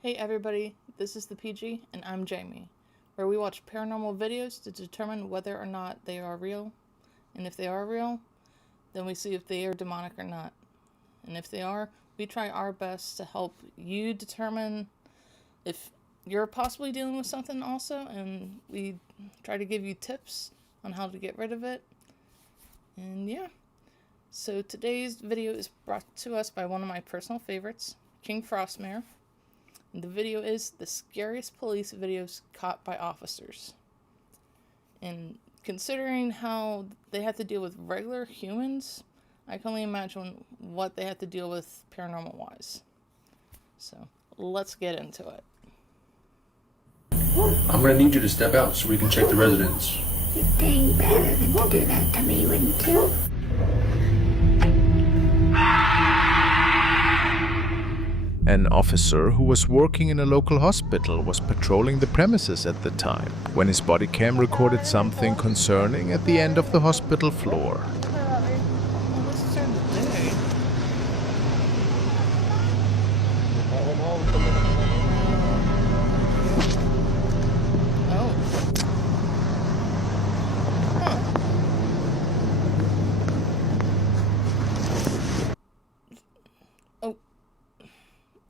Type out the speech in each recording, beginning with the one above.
Hey everybody, this is the PG and I'm Jami, where we watch paranormal videos to determine whether or not they are real, and if they are real, then we see if they are demonic or not. And if they are, we try our best to help you determine if you're possibly dealing with something also, and we try to give you tips on how to get rid of it. And yeah, so today's video is brought to us by one of my personal favorites, King Frostmare. The video is the scariest police videos caught by officers. And considering how they have to deal with regular humans, I can only imagine what they have to deal with paranormal wise. So let's get into it. I'm gonna need you to step out so we can check the residence. You'd think better than to do that to me, wouldn't you? An officer who was working in a local hospital was patrolling the premises at the time when his body cam recorded something concerning at the end of the hospital floor.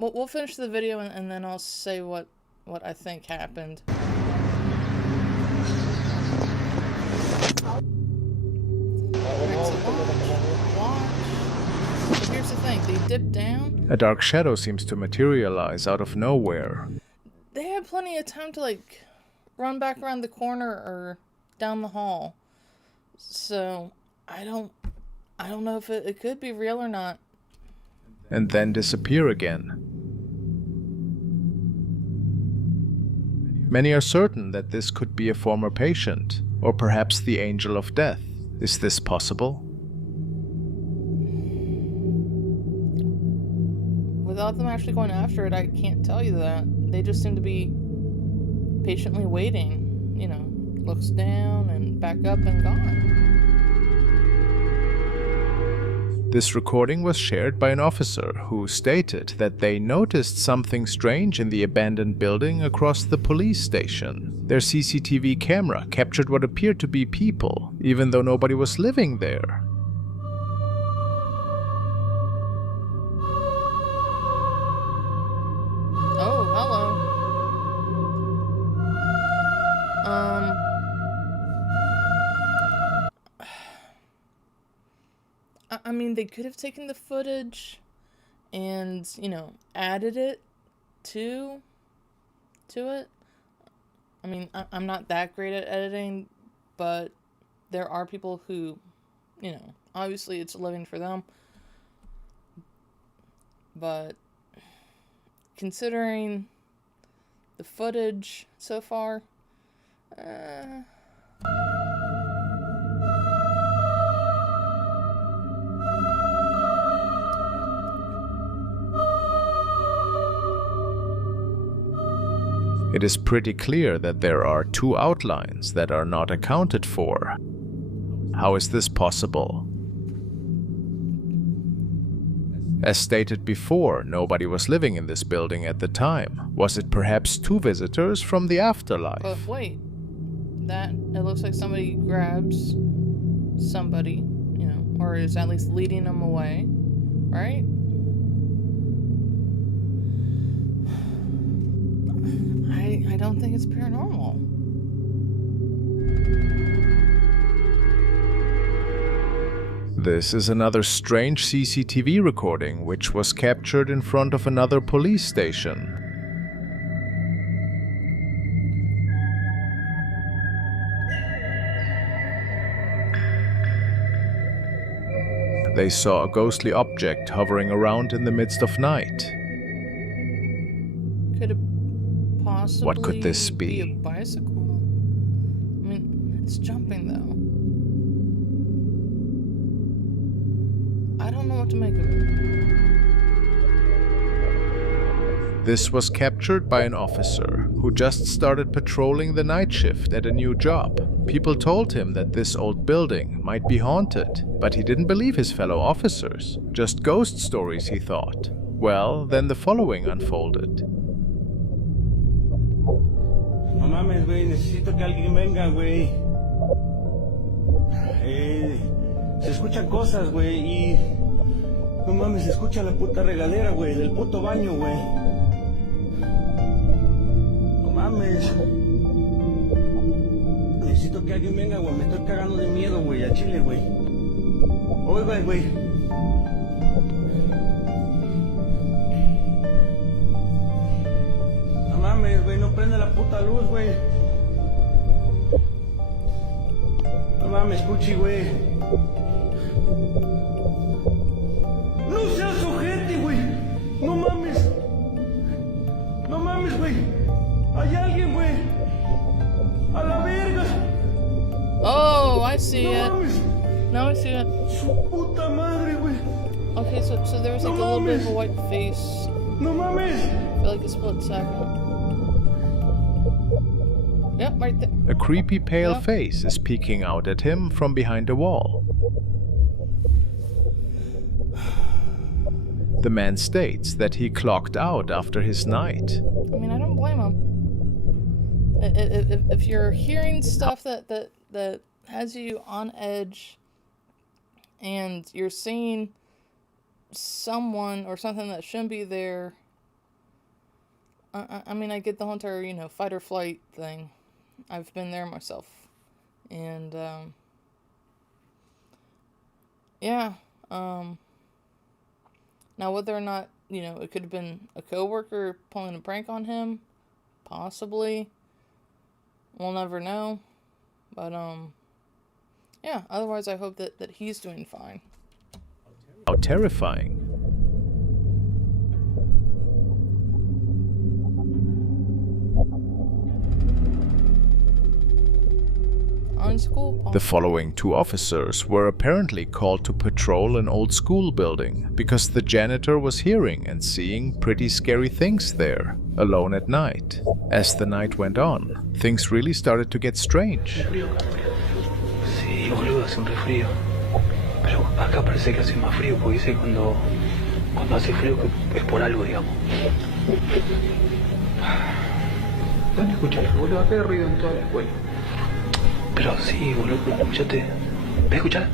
Well, we'll finish the video and then I'll say what I think happened. Here's the thing, they dip down. A dark shadow seems to materialize out of nowhere. They had plenty of time to run back around the corner or down the hall. So I don't know if it could be real or not. And then disappear again. Many are certain that this could be a former patient, or perhaps the angel of death. Is this possible? Without them actually going after it, I can't tell you that. They just seem to be patiently waiting. You know, looks down and back up and gone. This recording was shared by an officer who stated that they noticed something strange in the abandoned building across the police station. Their CCTV camera captured what appeared to be people, even though nobody was living there. Oh, hello. I mean, they could have taken the footage and, added it to it. I mean, I'm not that great at editing, but there are people who, obviously it's a living for them. But considering the footage so far, It is pretty clear that there are two outlines that are not accounted for. How is this possible? As stated before, nobody was living in this building at the time. Was it perhaps two visitors from the afterlife? but wait, it looks like somebody grabs somebody, or is at least leading them away, right? I don't think it's paranormal. This is another strange CCTV recording which was captured in front of another police station. They saw a ghostly object hovering around in the midst of night. Could it possibly What could this be? A bicycle? I mean, it's jumping though. I don't know what to make of it. This was captured by an officer who just started patrolling the night shift at a new job. People told him that this old building might be haunted, but he didn't believe his fellow officers. Just ghost stories, he thought. Well, then the following unfolded. No mames, güey, necesito que alguien venga, güey. Se escuchan cosas, güey, y... No mames, se escucha la puta regadera, güey, del puto baño, güey. No mames. Necesito que alguien venga, güey, me estoy cagando de miedo, güey, a Chile, güey. Oiga, güey. No mames, güey, no prende la puta luz, güey. No mames, Cuchi, güey. No seas ojete, güey. No mames. No mames, güey. Hay alguien, güey. A la verga. Oh, I see No it. mames. Now I see it. Su puta madre, güey. Okay, so there was like No a little bit of a mames. white face No mames. for like a split second. Yep, right there. A creepy pale Yeah. face is peeking out at him from behind a wall. The man states that he clocked out after his night. I mean, I don't blame him. If you're hearing stuff that has you on edge, and you're seeing someone or something that shouldn't be there, I mean, I get the whole entire, fight or flight thing. I've been there myself. And, yeah, now whether or not, it could have been a coworker pulling a prank on him, possibly. We'll never know. But, yeah, otherwise I hope that he's doing fine. How terrifying. Unschool. The following two officers were apparently called to patrol an old school building because the janitor was hearing and seeing pretty scary things there, alone at night. As the night went on, things really started to get strange. Sí, boludo, hace un resfrío. Pero acá parece que hace más frío, porque dice cuando hace frío que es por algo, digamos. ¿Dónde escuchas, boludo? Acá hay ruido en toda la escuela. Pero sí, boludo, escuchate. ¿Ves a escuchar?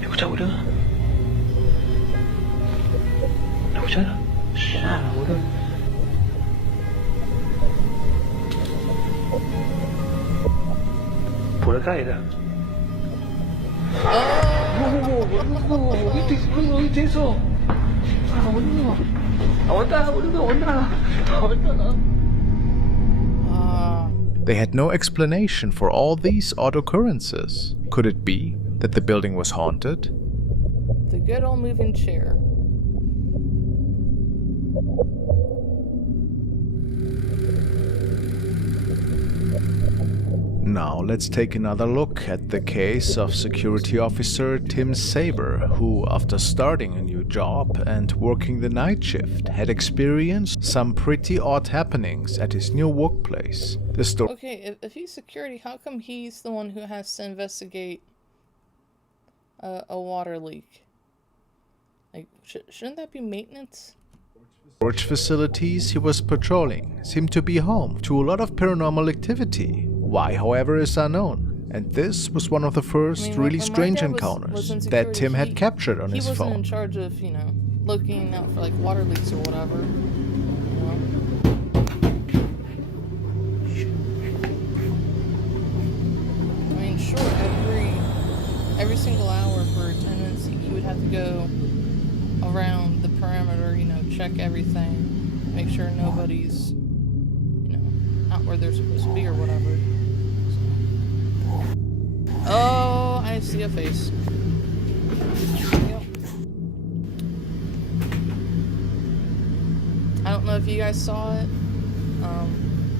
¿Me escuchás, boludo? ¿Me escuchás? Nada, boludo. Por acá era. ¿Viste eso? Ah, boludo. Aguantá, boludo, aguantá. They had no explanation for all these odd occurrences. Could it be that the building was haunted? The good old moving chair. Now let's take another look at the case of security officer Tim Saber, who, after starting a new job and working the night shift, had experienced some pretty odd happenings at his new workplace. The story. Okay, if he's security, how come he's the one who has to investigate a water leak? Like, shouldn't that be maintenance? Storage facilities he was patrolling seemed to be home to a lot of paranormal activity. Why, however, is unknown. And this was one of the first really when my strange dad was encounters in that security, Tim had captured on his He wasn't in phone. charge of, looking out for like water leaks or whatever. I mean, sure, every single hour for attendance, he would have to go around the perimeter, check everything, make sure nobody's, not where they're supposed to be or whatever. Oh, I see a face. Yep. I don't know if you guys saw it.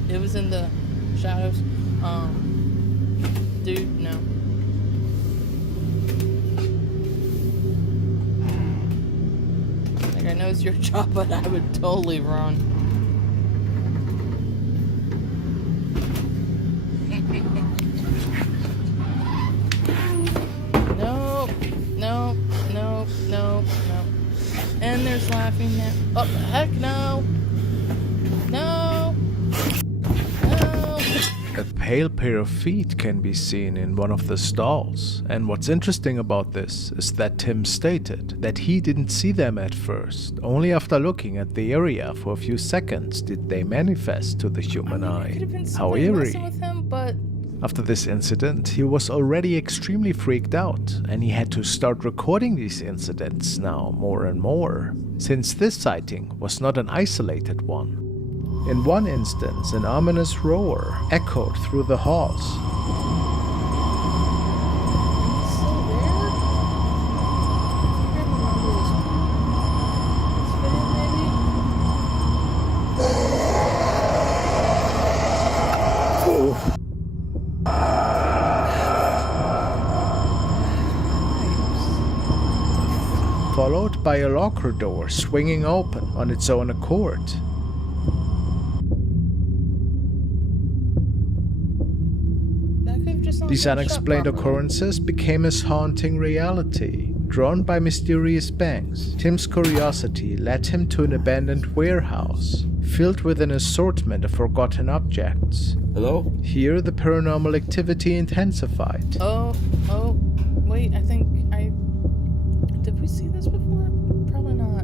It was in the shadows. Dude, no. Like, I know it's your job, but I would totally run. No. And there's laughing at. Oh, heck no. No. pale pair of feet can be seen in one of the stalls, and what's interesting about this is that Tim stated that he didn't see them at first. Only after looking at the area for a few seconds did they manifest to the human It eye. could have been How somebody eerie. messing with him, but After this incident, he was already extremely freaked out, and he had to start recording these incidents now more and more, since this sighting was not an isolated one. In one instance, an ominous roar echoed through the halls. he's still there? I think I remember this video, maybe? Followed by a locker door swinging open on its own accord. That could have just not These been shut unexplained properly. occurrences became his haunting reality. Drawn by mysterious bangs, Tim's curiosity led him to an abandoned warehouse, filled with an assortment of forgotten objects. Hello? Here, the paranormal activity intensified. Oh, wait, did we see this before? Probably not.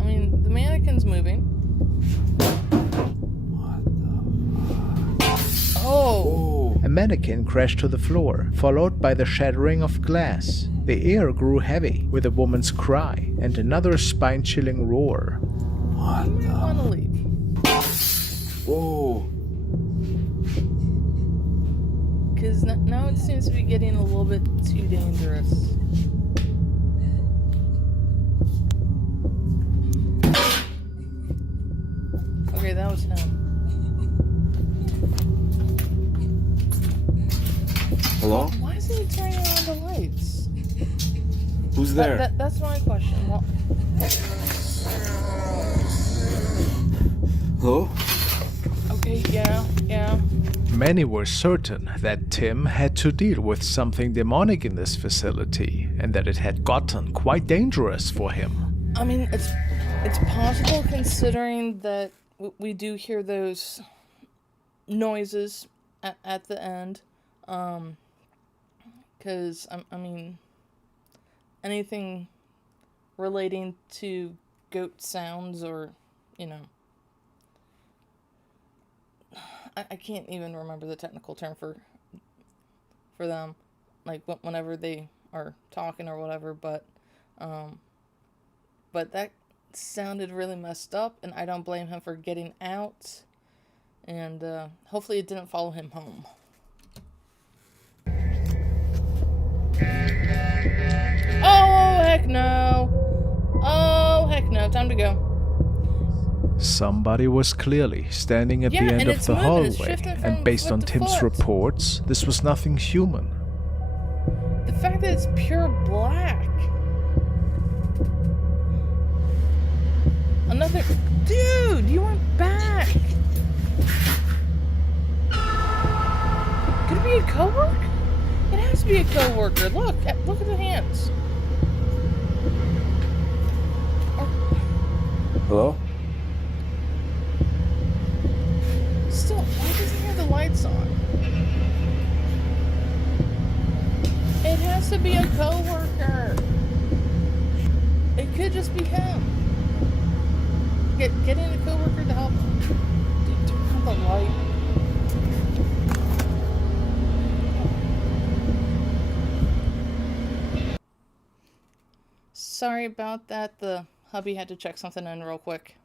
I mean, the mannequin's moving. Oh! A mannequin crashed to the floor, followed by the shattering of glass. The air grew heavy with a woman's cry and another spine-chilling roar. You might want to leave. Whoa. Because now it seems to be getting a little bit too dangerous. Okay, that was him. Hello? Why isn't he turning on the lights? Who's there? That's my question. Well, Hello? okay, yeah. Many were certain that Tim had to deal with something demonic in this facility, and that it had gotten quite dangerous for him. I mean, it's possible considering that we do hear those noises at the end. Because, I mean, anything relating to goat sounds or, you know, I can't even remember the technical term for them, like whenever they are talking or whatever, but that sounded really messed up, and I don't blame him for getting out, and hopefully it didn't follow him home. Oh, heck no. Oh, heck no. Time to go. Somebody was clearly standing at Yeah, the end and of it's the moving, it's hallway, shifting and from based foot on to Tim's foot. reports, this was nothing human. The fact that it's pure black. Another... Dude, you went back. Could it be a coworker? It has to be a coworker. Look at the hands. Hello? Still, why doesn't he have the lights on? It has to be a coworker. It could just be him. Getting a coworker to help him. Dude, turn on the light. Sorry about that. The hubby had to check something in real quick.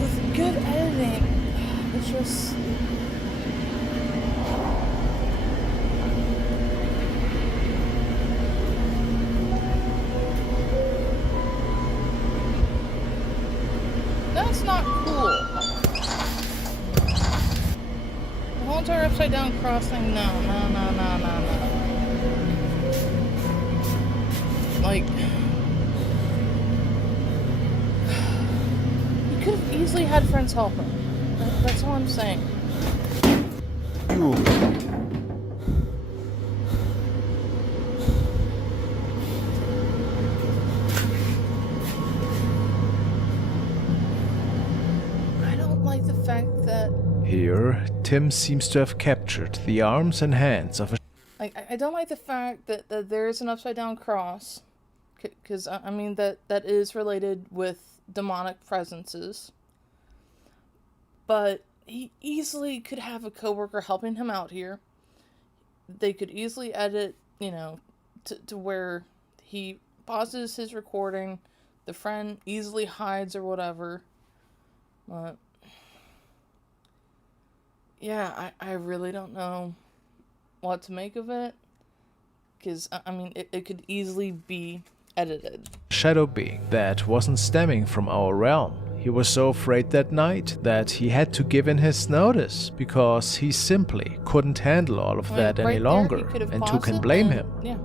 With good editing, it's just... That's not cool. The whole entire upside down cross thing, no. Like, you could have easily had friends help him. That's all I'm saying. You. Here, Tim seems to have captured the arms and hands of a I don't like the fact that there is an upside down cross, because I mean that is related with demonic presences. But he easily could have a coworker helping him out here. They could easily edit, you know, to where he pauses his recording, the friend easily hides or whatever. But yeah, I really don't know what to make of it, because I mean it could easily be edited. shadow being that wasn't stemming from our realm. He was so afraid that night that he had to give in his notice because he simply couldn't handle all of that any longer, and who can blame him? Yeah.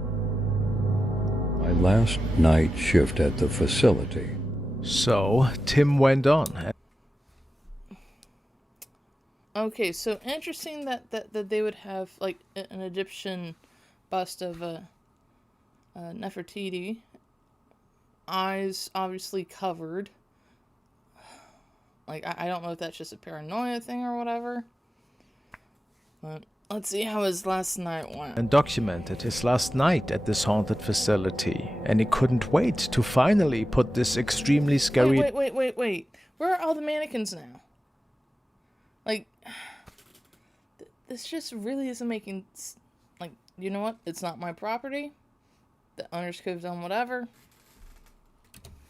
My last night shift at the facility. So Tim went on. Okay, so interesting that they would have like an Egyptian bust of Nefertiti, eyes obviously covered. Like, I don't know if that's just a paranoia thing or whatever. But let's see how his last night went. And documented his last night at this haunted facility, and he couldn't wait to finally put this extremely scary... Wait. Where are all the mannequins now? Like, this just really isn't making... Like, you know what? It's not my property. The owners could have done whatever.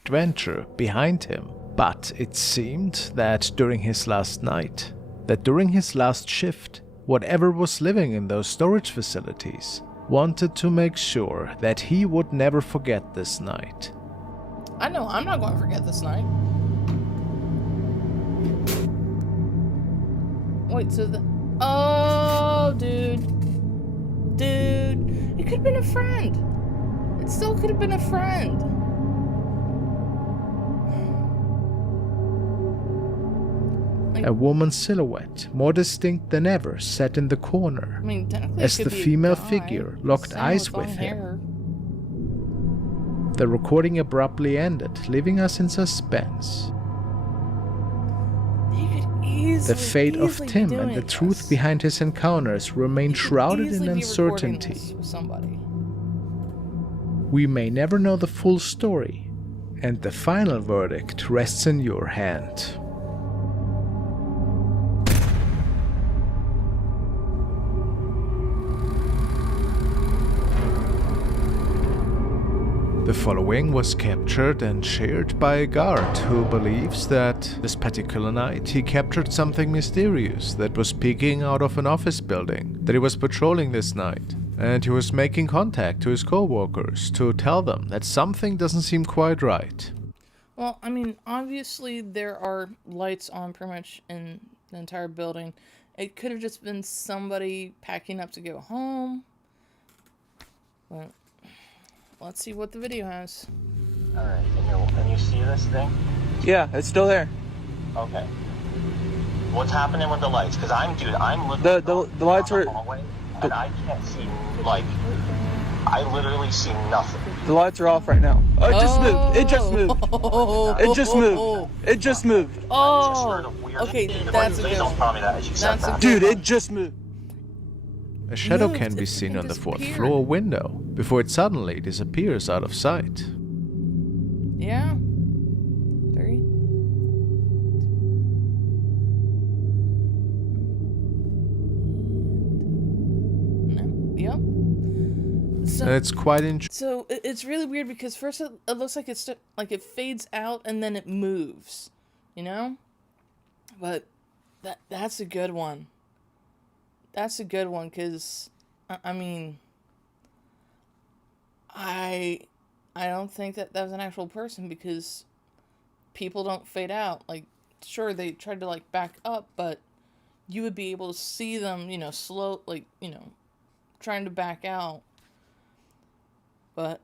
Adventure behind him. But it seemed that during his last night, that during his last shift, whatever was living in those storage facilities wanted to make sure that he would never forget this night. I know I'm not going to forget this night. Wait, so the... Oh, dude. It could have been a friend. It still could have been a friend. A woman's silhouette, more distinct than ever, sat in the corner, I mean, technically as it could the be a female guy, figure locked same eyes long with him. hair. The recording abruptly ended, leaving us in suspense. He could easily, The fate of easily be Tim doing and the this. truth behind his encounters remain He could shrouded in easily be recording uncertainty. this with somebody. We may never know the full story, and the final verdict rests in your hand. The following was captured and shared by a guard who believes that this particular night he captured something mysterious that was peeking out of an office building that he was patrolling this night, and he was making contact to his co-workers to tell them that something doesn't seem quite right. Well, I mean, obviously there are lights on pretty much in the entire building. It could have just been somebody packing up to go home. But let's see what the video has. Alright, can you see this thing? Yeah, it's still there. Okay. What's happening with the lights? Because I'm looking The lights are... hallway, and I can't see, like, I literally see nothing. The lights are off right now. Oh, it just moved. It just moved. It just moved. It just moved. Just Oh, heard a weird okay, thing. that's a Please good don't tell me that as you said That's a that. Dude, it just moved. A shadow Moved, can be it seen on the fourth disappeared. floor window before it suddenly disappears out of sight. yeah. 3. No. Yep. So, And it's quite interesting. So it's really weird because first it looks like it's like it fades out and then it moves, you know. But that's a good one. That's a good one because I mean I don't think that was an actual person because people don't fade out. Like sure they tried to like back up, but you would be able to see them, you know, slow like, you know, trying to back out. But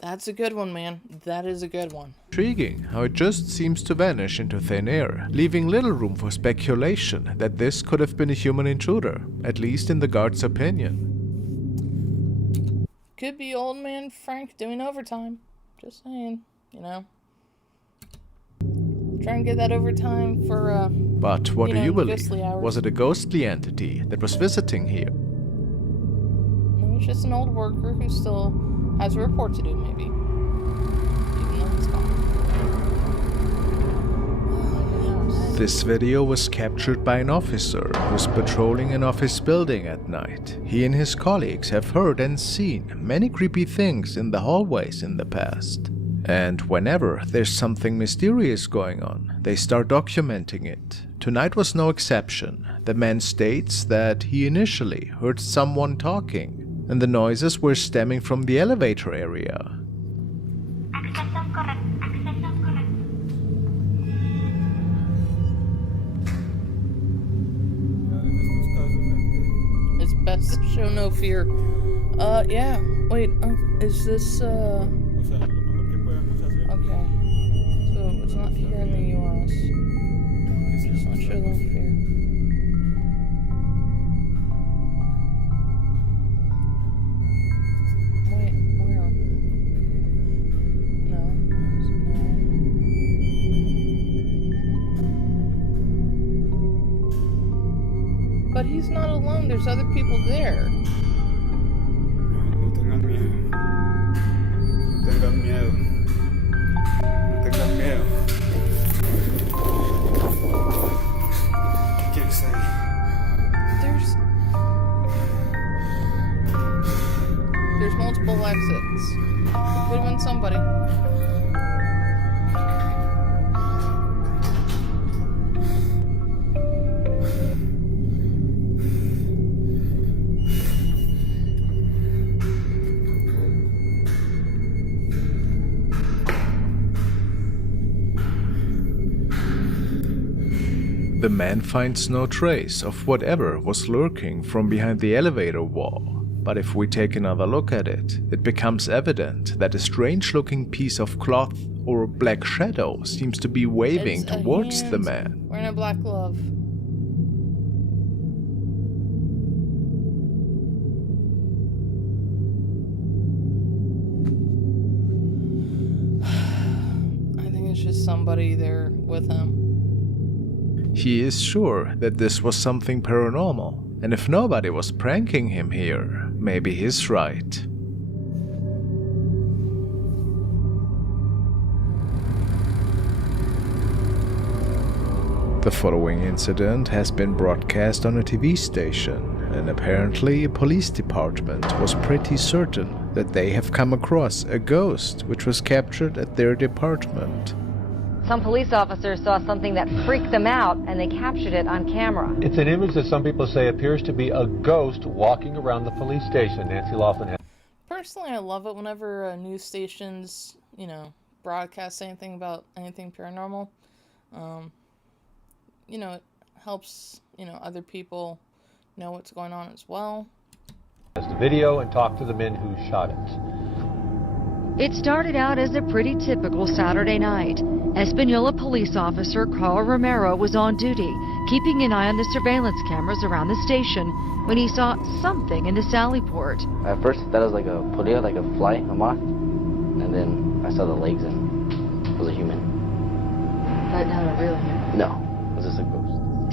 that's a good one, man. That is a good one. Intriguing how it just seems to vanish into thin air, leaving little room for speculation that this could have been a human intruder, at least in the guard's opinion. Could be old man Frank doing overtime. Just saying, you know. Try and get that overtime for, But what you do know, you the believe? ghostly hours. Was it a ghostly entity that was visiting here? No, it's just an old worker who still has a report to do, maybe. Even though he's gone. This video was captured by an officer who's patrolling an office building at night. He and his colleagues have heard and seen many creepy things in the hallways in the past. And whenever there's something mysterious going on, they start documenting it. Tonight was no exception. The man states that he initially heard someone talking, and the noises were stemming from the elevator area. It's best to show no fear. Yeah. Wait, is this, okay. So, it's not here in the US. Just not show no fear. Wait, where? No. But he's not alone, there's other people there. No tengan miedo. No tengan miedo. No tengan miedo. ¿Qué quieres ahí? There's multiple exits. It could have been somebody. The man finds no trace of whatever was lurking from behind the elevator wall. But if we take another look at it, it becomes evident that a strange-looking piece of cloth or black shadow seems to be waving It's a towards hand the man. wearing a black glove. I think it's just somebody there with him. He is sure that this was something paranormal, and if nobody was pranking him here, maybe he's right. The following incident has been broadcast on a TV station, and apparently a police department was pretty certain that they have come across a ghost which was captured at their department. Some police officers saw something that freaked them out, and they captured it on camera. It's an image that some people say appears to be a ghost walking around the police station. Nancy Laughlin has. Personally, I love it whenever news stations, you know, broadcast anything about anything paranormal. You know, it helps, you know, other people know what's going on as well. The video and talked to the men who shot it. It started out as a pretty typical Saturday night. Espanola police officer Carl Romero was on duty, keeping an eye on the surveillance cameras around the station, when he saw something in the sally port. At first I thought it was like a polilla, like a fly, a moth, and then I saw the legs and it was a human. But not a real human. No, it was just a ghost.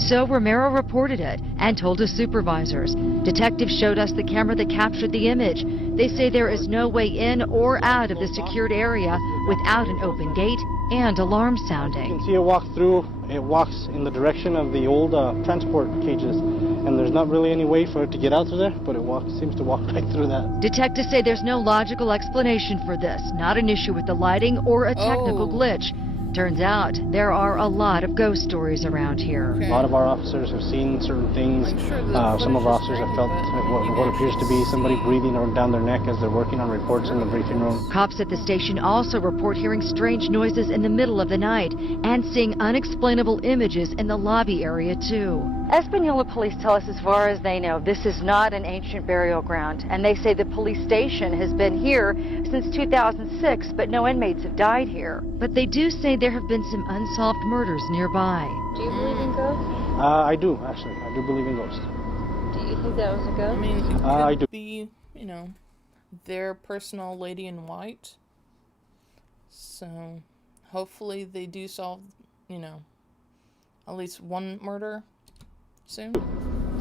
So Romero reported it and told his supervisors. Detectives showed us the camera that captured the image. They say there is no way in or out of the secured area without an open gate and alarm sounding. You can see it walk through. It walks in the direction of the old transport cages, and there's not really any way for it to get out through there, but it seems to walk right through that. Detectives say there's no logical explanation for this, not an issue with the lighting or a technical glitch. Turns out there are a lot of ghost stories around here. A lot of our officers have seen certain things. Some of our officers have felt what appears to be somebody breathing down their neck as they're working on reports in the briefing room. Cops at the station also report hearing strange noises in the middle of the night and seeing unexplainable images in the lobby area too. Espanola police tell us as far as they know, this is not an ancient burial ground, and they say the police station has been here since 2006, but no inmates have died here. But they do say there have been some unsolved murders nearby. Do you believe in ghosts? I do, actually. I do believe in ghosts. Do you think that was a ghost? I mean, it I could do. be, you know, their personal lady in white. So, hopefully they do solve you know, at least one murder soon.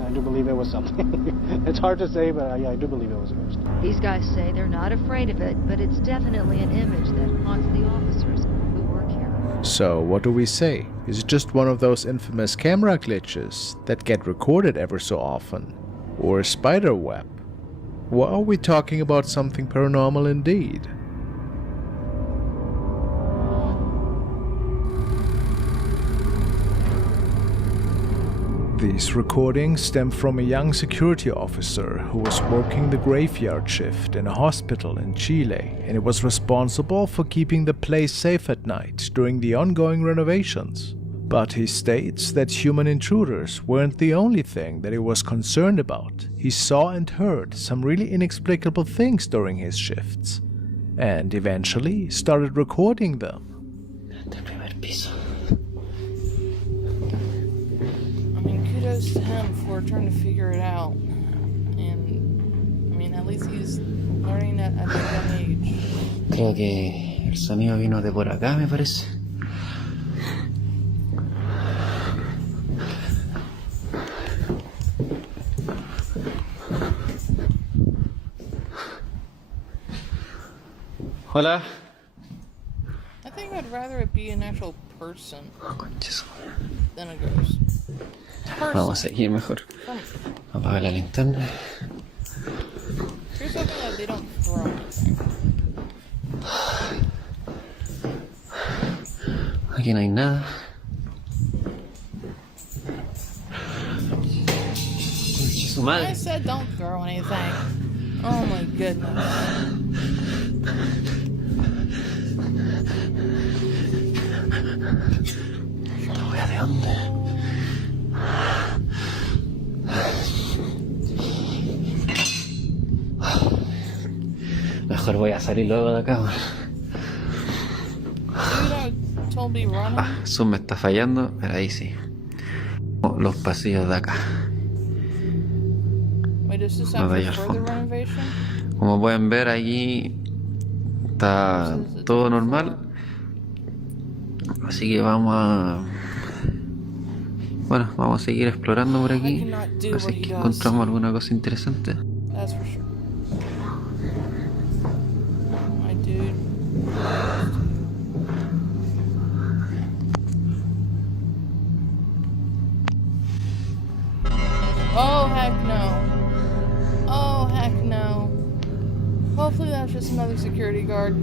I do believe it was something. It's hard to say, but yeah, I do believe it was a ghost. These guys say they're not afraid of it, but it's definitely an image that haunts the officers who work here. So what do we say? Is it just one of those infamous camera glitches that get recorded ever so often? Or a spider web? Or are we talking about something paranormal indeed? These recordings stem from a young security officer who was working the graveyard shift in a hospital in Chile, and he was responsible for keeping the place safe at night during the ongoing renovations. But he states that human intruders weren't the only thing that he was concerned about. He saw and heard some really inexplicable things during his shifts, and eventually started recording them. Kudos to him for trying to figure it out, and I mean, at least he's learning at a young age. Creo que el sonido vino de por acá, me parece. Hola. I think I'd rather it be an actual person than a ghost. Vamos a seguir mejor. Apaga la linterna. Here's hoping that they don't throw anything. Aquí no hay nada. I said don't throw anything. Oh my goodness. ¿De dónde? Mejor voy a salir luego de acá. Zoom me está fallando, pero ahí sí. Los pasillos de acá. Como pueden ver, aquí está todo normal. Así que vamos a... Bueno, vamos a seguir explorando por aquí. Así que encontramos alguna cosa interesante. Oh heck no. Oh heck no. Hopefully that's just another security guard.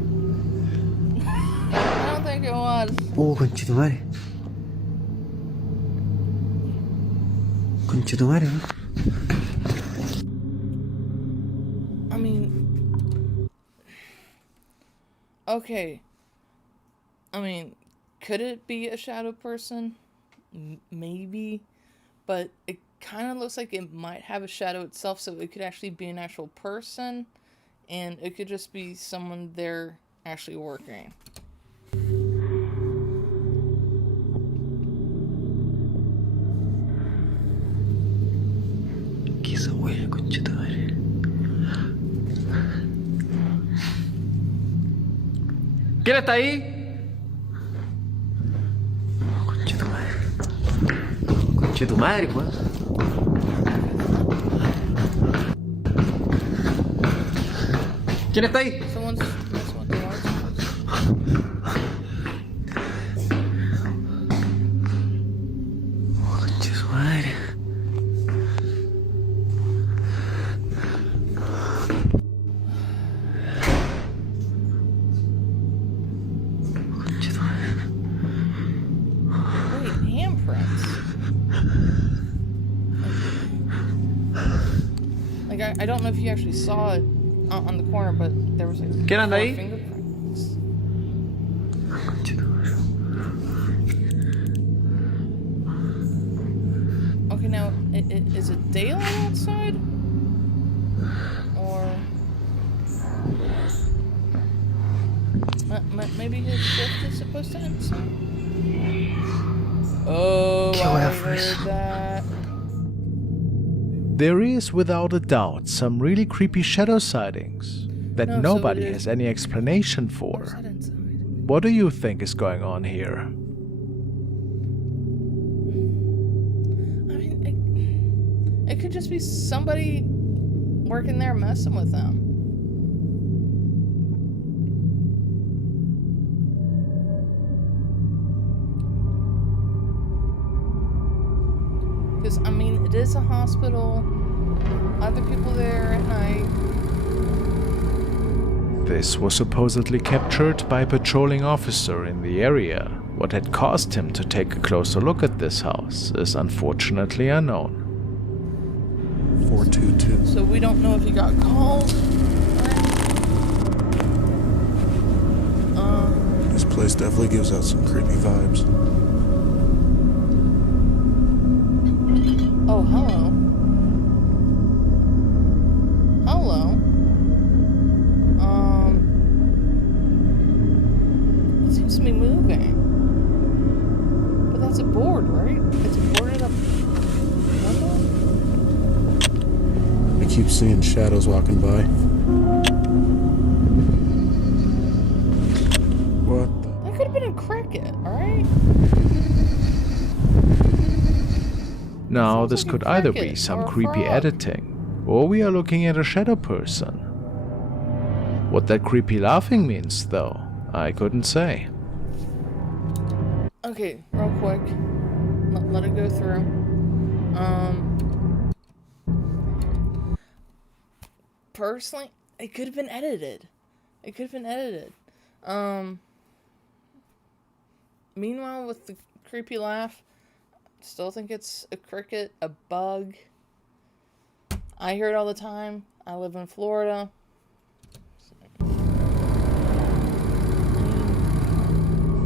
I don't think it was. Conchetumare. Conchetumare, ¿no? I mean... Okay. I mean, could it be a shadow person? Maybe. But it kind of looks like it might have a shadow itself, so it could actually be an actual person. And it could just be someone there actually working. ¿Qué es esa huella, conchita madre? ¿Quién está ahí? Conchita madre. Conchita madre, pues. ¿Quién está ahí? I don't know if you actually saw it on the corner, but there was like fingerprints. Okay, now is it daylight outside, or maybe his shift is supposed to end soon? Oh, I heard that. There is, without a doubt, some really creepy shadow sightings that nobody has any explanation for. What do you think is going on here? It could just be somebody working there messing with them. Because, I mean, it is a hospital. Other people there at night. This was supposedly captured by a patrolling officer in the area. What had caused him to take a closer look at this house is unfortunately unknown. 422. So we don't know if he got called. This place definitely gives out some creepy vibes. Oh, hello. Hello. It seems to be moving. But that's a board, right? It's a boarded up window? I keep seeing shadows walking by. What the? That could have been a cricket, alright? Now, this like a could either be cricket some or a creepy frog. editing, or we are looking at a shadow person. What that creepy laughing means, though, I couldn't say. Okay, real quick. Let it go through. Personally, it could have been edited. It could have been edited. Meanwhile, with the creepy laugh, still think it's a cricket, a bug. I hear it all the time. I live in Florida.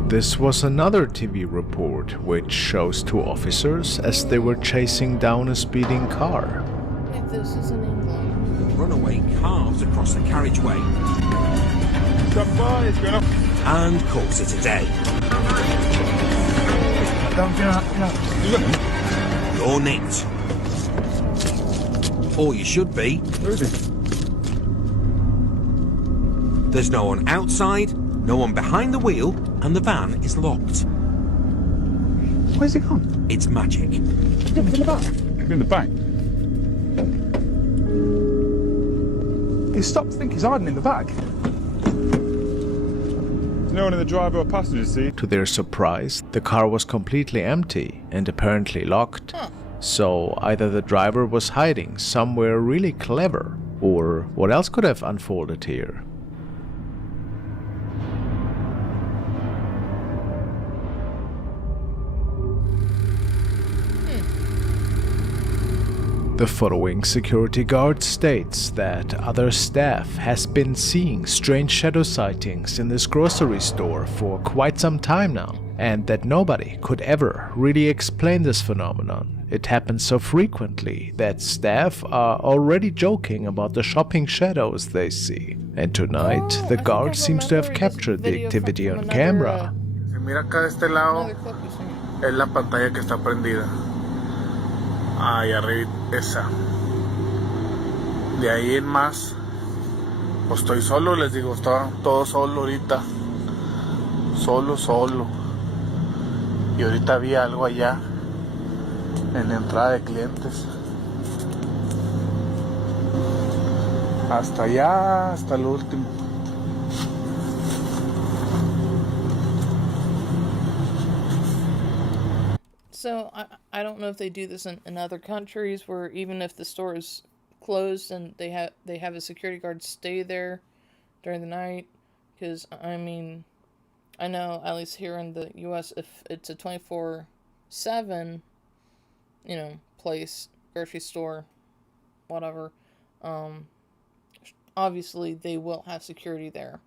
This was another TV report which shows two officers as they were chasing down a speeding car. Hey, this is in England. Runaway calves across the carriageway. Somebody's gonna. And calls it a day. You're nicked. Or you should be. Where is he? There's no one outside, no one behind the wheel, and the van is locked. Where's he gone? It's magic. He's in the back. He's in the back. He stopped to think he's hiding in the back. There's no one in the driver or passenger seat. To their surprise, the car was completely empty and apparently locked. So either the driver was hiding somewhere really clever, or what else could have unfolded here? The following security guard states that other staff has been seeing strange shadow sightings in this grocery store for quite some time now, and that nobody could ever really explain this phenomenon. It happens so frequently that staff are already joking about the shopping shadows they see. And tonight, the guard seems to have captured the activity on camera. Mira acá de este lado es la pantalla que está prendida. Ahí arriba, esa. De ahí en más, pues estoy solo, les digo, estaba todo solo ahorita. Solo. Y ahorita había algo allá, en la entrada de clientes. Hasta allá, hasta el último. So, I don't know if they do this in other countries where even if the store is closed and they have a security guard stay there during the night. Because, I mean, I know, at least here in the U.S., if it's a 24/7, you know, place, grocery store, whatever, obviously they will have security there.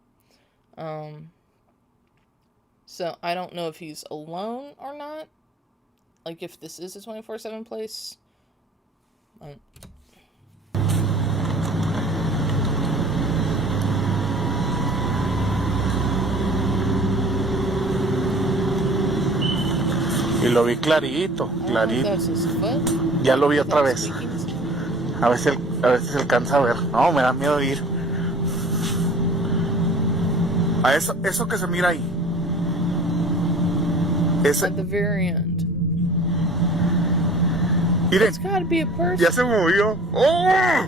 So, I don't know if he's alone or not. Like, if this is a 24/7 place. Y lo vi clarito. Ya lo vi otra vez. A ver si se alcanza a ver. No, me da miedo ir. A eso que se mira ahí. At the very end. Miren, It's gotta be a person. ya se movió. ¡Oh!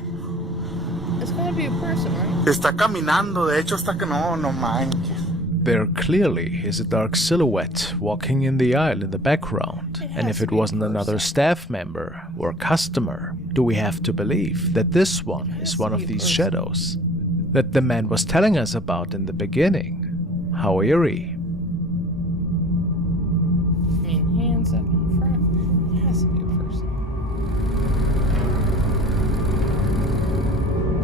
It's gotta be a person, right? Está caminando, de hecho está que no manches. There clearly is a dark silhouette walking in the aisle in the background, and if it wasn't another staff member or customer, do we have to believe that this one is one of these shadows that the man was telling us about in the beginning? How eerie. I mean, hands up in front. It has to be a person.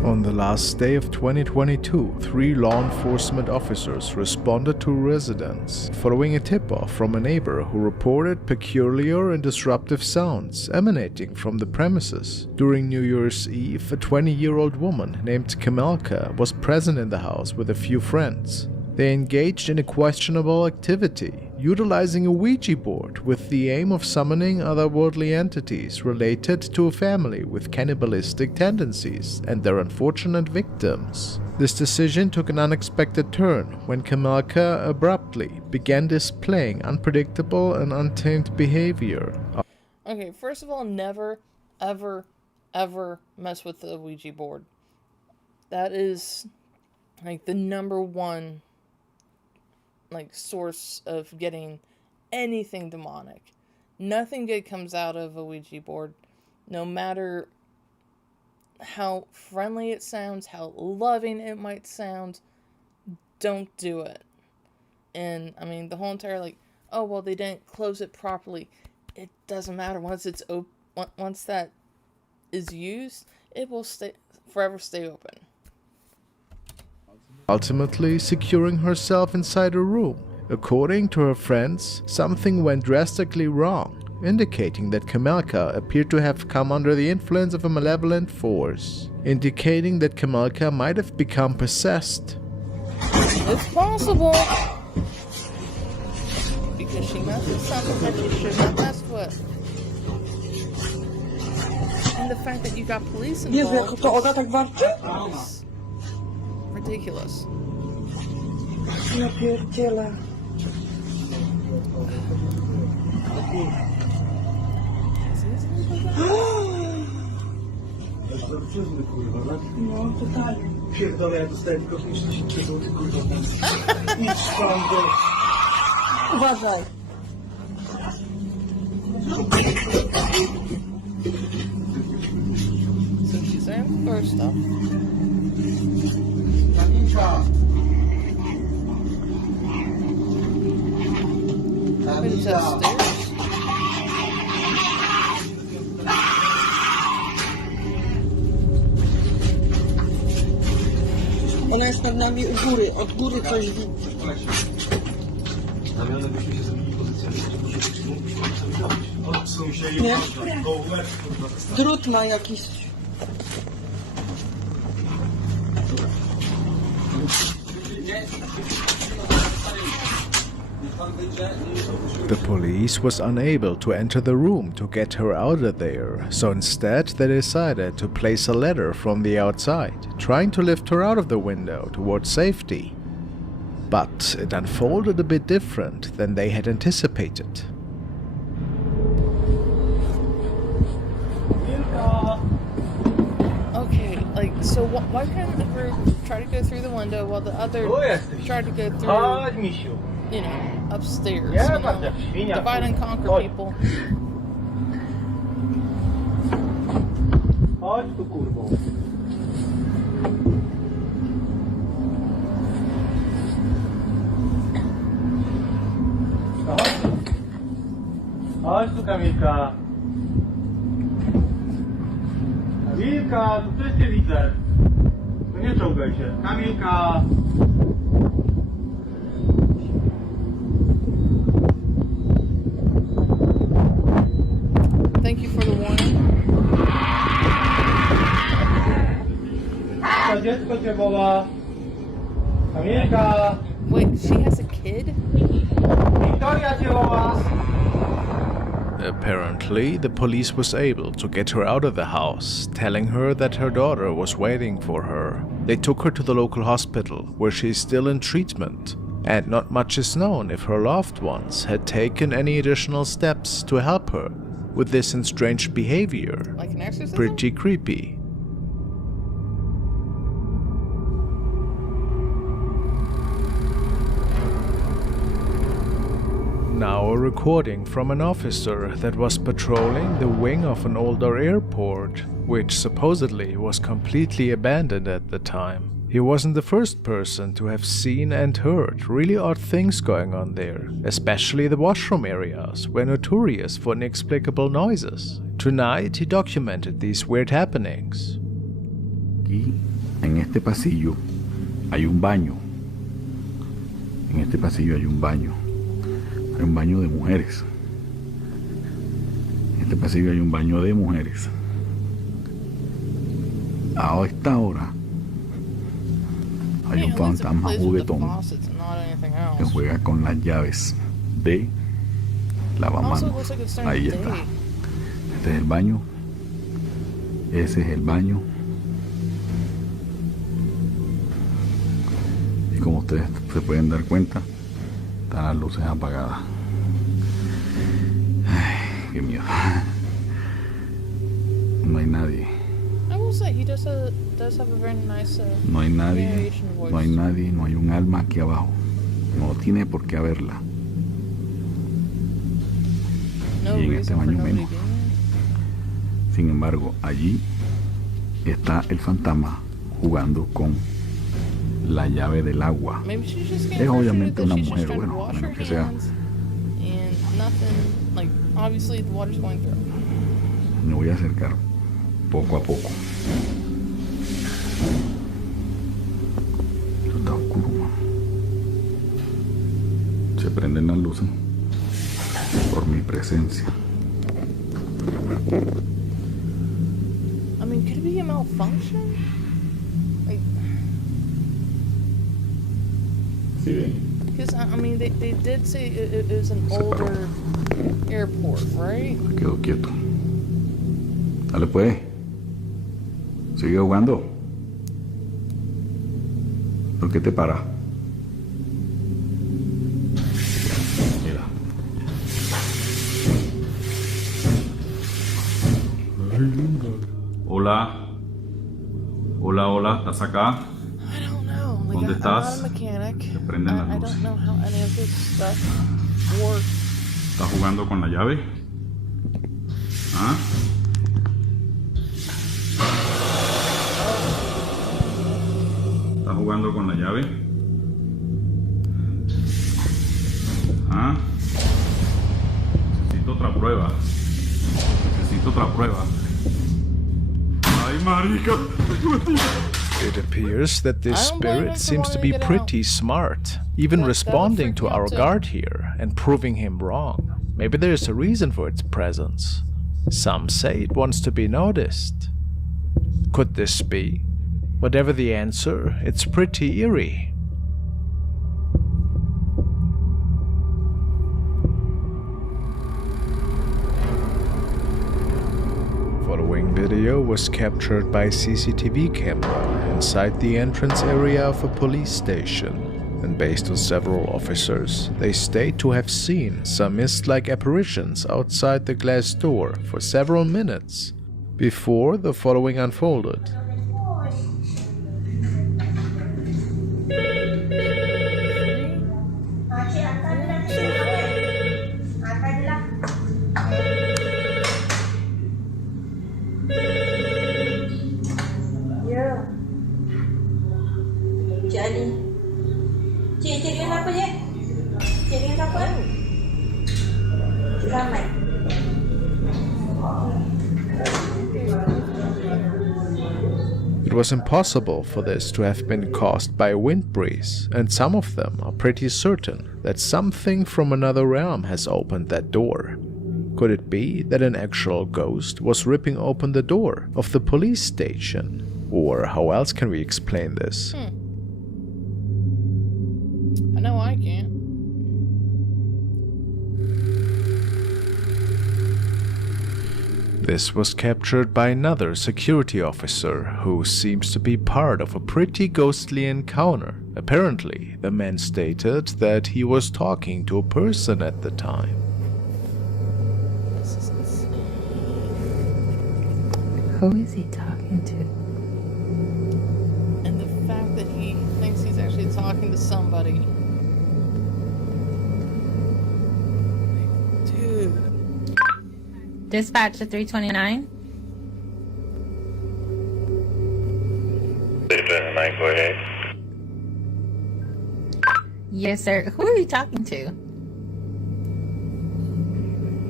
On the last day of 2022, 3 law enforcement officers responded to residents following a tip-off from a neighbor who reported peculiar and disruptive sounds emanating from the premises. During New Year's Eve, a 20-year-old woman named Kamelka was present in the house with a few friends. They engaged in a questionable activity, utilizing a Ouija board with the aim of summoning otherworldly entities related to a family with cannibalistic tendencies and their unfortunate victims. This decision took an unexpected turn when Kamelka abruptly began displaying unpredictable and untamed behavior. Okay, first of all, never, ever, ever mess with the Ouija board. That is, like, the #1 source of getting anything demonic. Nothing good comes out of a Ouija board, no matter how friendly it sounds, how loving it might sound. Don't do it. And I mean, the whole entire oh well, they didn't close it properly. It doesn't matter. Once it's once that is used, it will forever stay open. Ultimately securing herself inside a room. According to her friends, something went drastically wrong, indicating that Kamelka appeared to have come under the influence of a malevolent force, indicating that Kamelka might have become possessed. It's possible, because she messed with something that she should not mess with. And the fact that you got police involved is ridiculous. Ja pierdzielę. No, totalnie. Pierdolę, ja dostałem kosmiczne 7 zł, kurwa. Idź tam, Uważaj. So she's in first off. Wait, is that stairs? Ona jest nad nami u góry, od góry coś widzi. Znamiony byśmy się zrobili pozycjami, odsuń się i Nie? Drut ma jakiś. The police was unable to enter the room to get her out of there, so instead they decided to place a ladder from the outside, trying to lift her out of the window towards safety. But it unfolded a bit different than they had anticipated. Okay, so why couldn't the group try to go through the window while the other tried to go through, upstairs, divide and conquer, people. Chodź tu, kurwo. Chodź tu, Kamilka. Kamilka, tu też cię widzę. To nie czołgaj się. Kamilka. Thank you for the warning. To dziecko cię woła. Kamilka. Wait, she has a kid? Wiktoria cię woła. Apparently, the police was able to get her out of the house, telling her that her daughter was waiting for her. They took her to the local hospital, where she is still in treatment, and not much is known if her loved ones had taken any additional steps to help her. with this strange behavior. Like an exorcism? Pretty creepy. Now a recording from an officer that was patrolling the wing of an older airport, which supposedly was completely abandoned at the time. He wasn't the first person to have seen and heard really odd things going on there, especially the washroom areas were notorious for inexplicable noises. Tonight he documented these weird happenings. Aquí, en este pasillo, hay un baño. En este pasillo hay un baño. Hay un baño de mujeres. En este pasillo hay un baño de mujeres. A esta hora hay un fantasma juguetón que juega con las llaves de lavamanos. Ahí está. Este es el baño. Ese es el baño. Y como ustedes se pueden dar cuenta, están las luces apagadas. Ay, qué miedo. No hay nadie. I will say he does have a very nice No hay nadie. variation voice. No hay nadie. No hay un alma aquí abajo. No tiene por qué haberla. No Y en este reason for baño nobody menos. being Sin embargo, allí está el fantasma jugando con la llave del agua. Maybe she's just getting Es obviamente frustrated una that she's mujer, just trying to bueno, a wash menos her que sea. hands and nothing, like, obviously the water's going through. Me voy a acercar poco a poco. Esto está oscuro. Se prenden las luces por mi presencia. I mean, could it be a malfunction? Like, because, I mean, they did say it was an older airport, right? Me quedo quieto. Dale pues. Sigue jugando. ¿Por qué te para? Mira. Hola. Hola, hola. ¿Estás acá? I don't know. Like, ¿Dónde estás? I'm not a mechanic. Se prenden las I luces. don't know how any of this stuff works. ¿Estás jugando con la llave? ¿Ah? ¿Estás jugando con la llave? ¿Ah? Necesito otra prueba. Necesito otra prueba. ¡Ay, marica! It appears that this I don't blame him spirit for seems to wanting be to get pretty smart, even That'll responding freak to me out our too. guard here and proving him wrong. Maybe there's a reason for its presence. Some say it wants to be noticed. Could this be? Whatever the answer, it's pretty eerie. Following video was captured by CCTV camera inside the entrance area of a police station, and based on several officers, they state to have seen some mist-like apparitions outside the glass door for several minutes before the following unfolded. Jadi, cik dengan apa je? Cik dengan apa? Ramai. It was impossible for this to have been caused by a wind breeze, and some of them are pretty certain that something from another realm has opened that door. Could it be that an actual ghost was ripping open the door of the police station? Or how else can we explain this? I know I can't. This was captured by another security officer who seems to be part of a pretty ghostly encounter. Apparently, the man stated that he was talking to a person at the time. This is insane. Who is he talking to? And the fact that he thinks he's actually talking to somebody. Dude. Dispatch to 329. 329, go ahead. Yes, sir. Who are you talking to?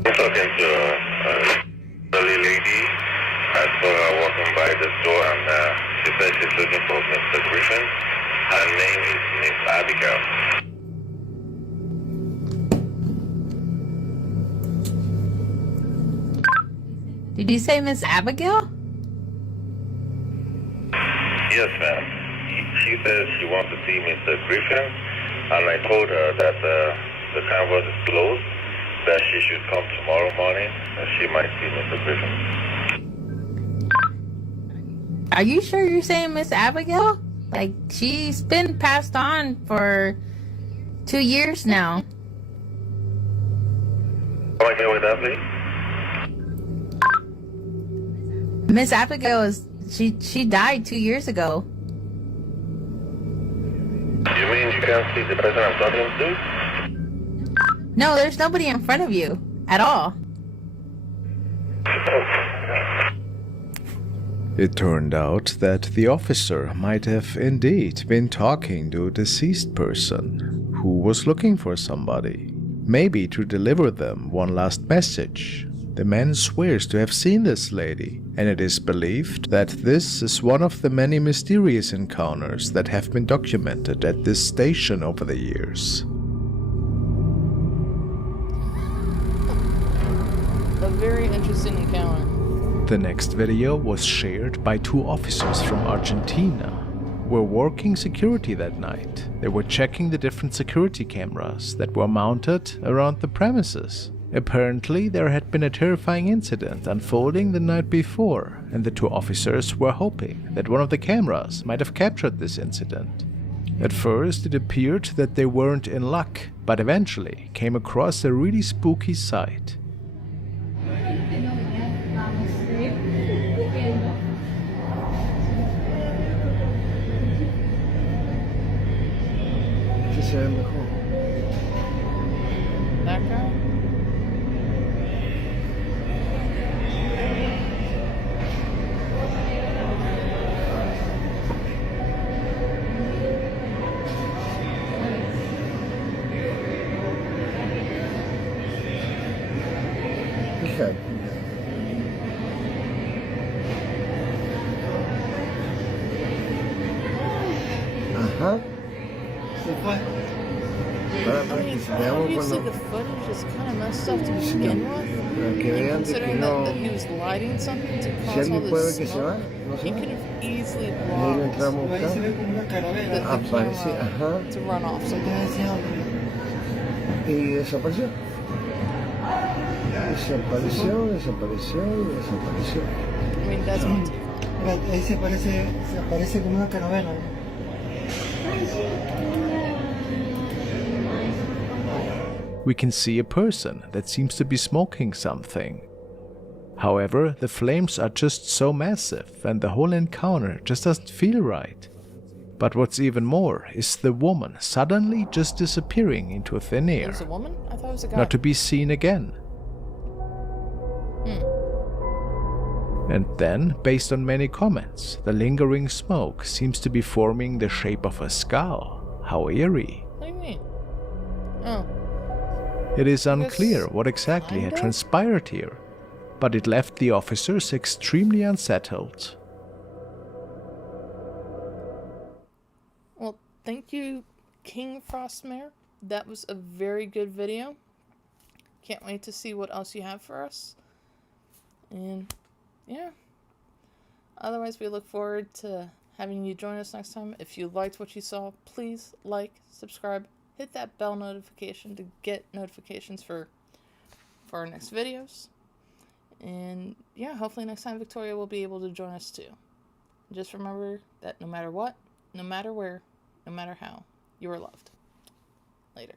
I'm talking to the lady. I saw her walking by the store and she said she's looking for Mr. Griffin. Her name is Miss Abigail. Did you say Miss Abigail? Yes, ma'am. She says she wants to see Mr. Griffin, and I told her that the canvas is closed, that she should come tomorrow morning, and she might see Mr. Griffin. Are you sure you're saying Miss Abigail? Like, she's been passed on for 2 years now. Come again with that, please? Miss Abigail is she died 2 years ago. You mean you can't see the person I'm talking to? No, there's nobody in front of you at all. It turned out that the officer might have indeed been talking to a deceased person who was looking for somebody, maybe to deliver them one last message. The man swears to have seen this lady, and it is believed that this is one of the many mysterious encounters that have been documented at this station over the years. A very interesting encounter. The next video was shared by 2 officers from Argentina who were working security that night. They were checking the different security cameras that were mounted around the premises. Apparently, there had been a terrifying incident unfolding the night before, and the 2 officers were hoping that one of the cameras might have captured this incident. At first, it appeared that they weren't in luck, but eventually came across a really spooky sight. That guy? Ajá. Se fue. Obviously the footage is kind of messed up to begin with. And considering that he was lighting something to cause all this smoke, he could have easily blocked the camera to run off somewhere. Y desapareció. Desapareció. I mean, that's my take. Ahí se aparece como una caravana. We can see a person that seems to be smoking something. However, the flames are just so massive and the whole encounter just doesn't feel right. But what's even more is the woman suddenly just disappearing into thin air. There's a woman? I thought it was a guy. Not to be seen again. And then, based on many comments, the lingering smoke seems to be forming the shape of a skull. How eerie. What do you mean? Oh. It is unclear what exactly had transpired here, but it left the officers extremely unsettled. Well, thank you, King Frostmare. That was a very good video. Can't wait to see what else you have for us. And yeah. Otherwise, we look forward to having you join us next time. If you liked what you saw, please like, subscribe, hit that bell notification to get notifications for our next videos. And yeah, hopefully next time Victoria will be able to join us too. Just remember that no matter what, no matter where, no matter how, you are loved. Later.